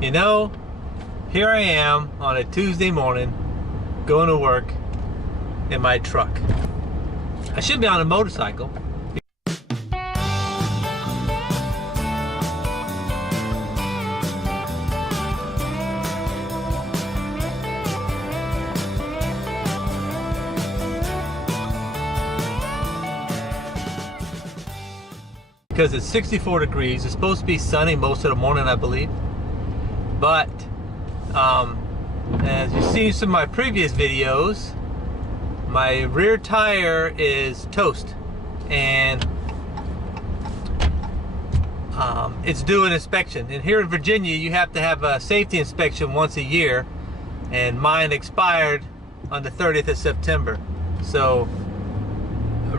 You know, here I am on a Tuesday morning going to work in my truck. I should be on a motorcycle. Because it's 64 degrees. It's supposed to be sunny most of the morning, I believe. But as you've seen some of my previous videos, my rear tire is toast, and it's due an inspection. And here in Virginia, you have to have a safety inspection once a year, and mine expired on the 30th of September. So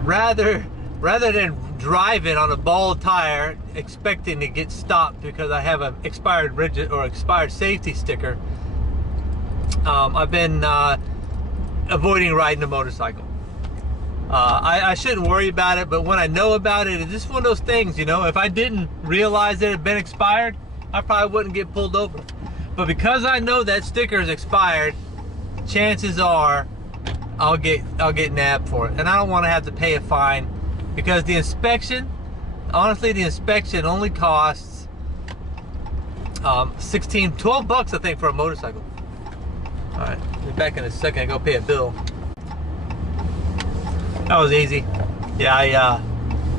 rather than driving on a bald tire expecting to get stopped because I have an expired rigid or expired safety sticker, I've been avoiding riding a motorcycle. I shouldn't worry about it, but when I know about it, it's just one of those things, you know. If I didn't realize that it had been expired, I probably wouldn't get pulled over. But because I know that sticker is expired, chances are I'll get nabbed for it, and I don't want to have to pay a fine. Because the inspection, honestly, the inspection only costs 12 bucks, I think, for a motorcycle. All right, be back in a second. I go pay a bill. That was easy. Yeah,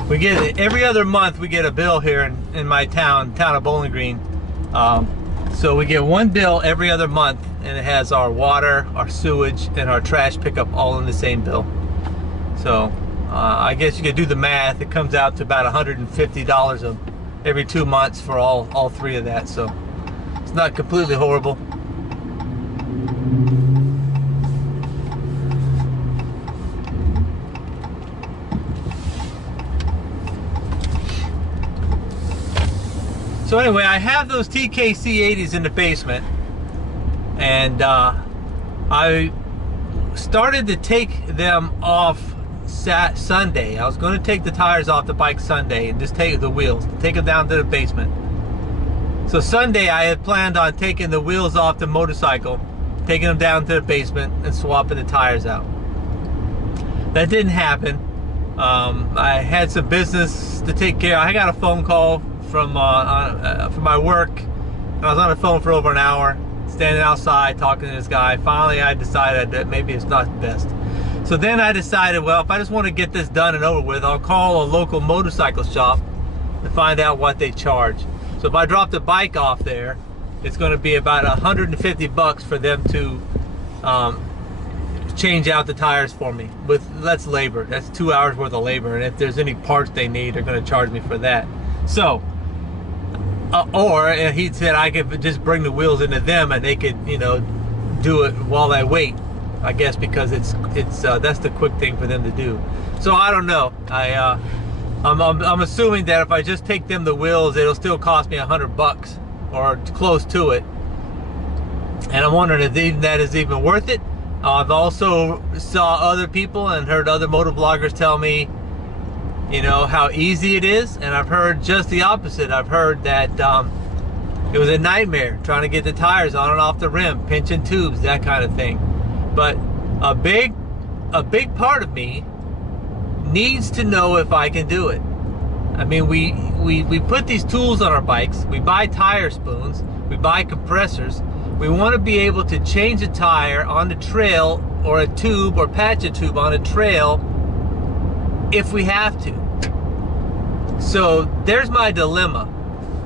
we get it every other month. We get a bill here in my town of Bowling Green. So we get one bill every other month, and it has our water, our sewage, and our trash pickup all in the same bill. So I guess you could do the math. It comes out to about $150 every 2 months for all three of that. So it's not completely horrible. So anyway, I have those TKC 80s in the basement, and I started to take them off Sunday. I was going to take the tires off the bike Sunday and just take the wheels, take them down to the basement. So Sunday I had planned on taking the wheels off the motorcycle, taking them down to the basement and swapping the tires out. That didn't happen. I had some business to take care of. I got a phone call from my work, and I was on the phone for over an hour, standing outside talking to this guy. Finally I decided that maybe it's not the best. So then I decided, well, if I just want to get this done and over with, I'll call a local motorcycle shop to find out what they charge. So if I drop the bike off there, it's going to be about 150 bucks for them to change out the tires for me. That's labor. That's 2 hours worth of labor. And if there's any parts they need, they're going to charge me for that. So, or he said I could just bring the wheels into them and they could, you know, do it while I wait. I guess because it's that's the quick thing for them to do. So I don't know. I'm assuming that if I just take them the wheels, it'll still cost me 100 bucks or close to it. And I'm wondering if even that is even worth it. I've also saw other people and heard other motovloggers tell me, you know, how easy it is, and I've heard just the opposite. I've heard that it was a nightmare trying to get the tires on and off the rim, pinching tubes, that kind of thing. But a big part of me needs to know if I can do it. I mean, we put these tools on our bikes. We buy tire spoons. We buy compressors. We want to be able to change a tire on the trail, or a tube, or patch a tube on a trail if we have to. So there's my dilemma.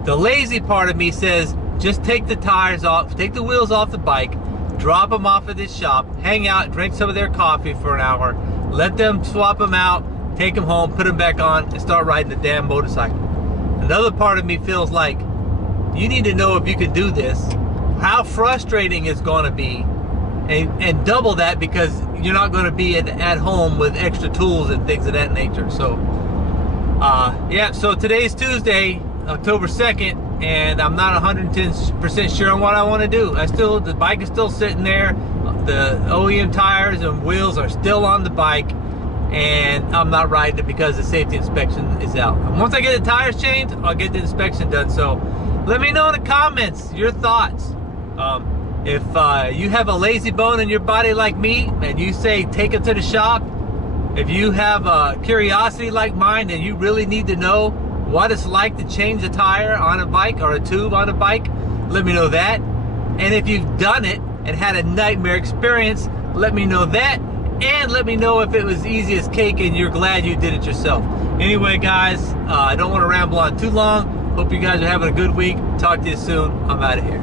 The lazy part of me says, just take the tires off, take the wheels off the bike, drop them off at this shop, hang out, drink some of their coffee for an hour, let them swap them out, take them home, put them back on, and start riding the damn motorcycle. Another part of me feels like, you need to know if you can do this, how frustrating it's going to be, and double that because you're not going to be at home with extra tools and things of that nature. So, yeah, so today's Tuesday, October 2nd, and I'm not 110% sure on what I want to do. The bike is still sitting there. The OEM tires and wheels are still on the bike, and I'm not riding it because the safety inspection is out. And once I get the tires changed, I'll get the inspection done. So Let me know in the comments your thoughts. If you have a lazy bone in your body like me and you say take it to the shop, if you have a curiosity like mine and you really need to know what it's like to change a tire on a bike or a tube on a bike, let me know that. And if you've done it and had a nightmare experience, let me know that. And let me know if it was easy as cake and you're glad you did it yourself. Anyway, guys, I don't want to ramble on too long. Hope you guys are having a good week. Talk to you soon. I'm out of here.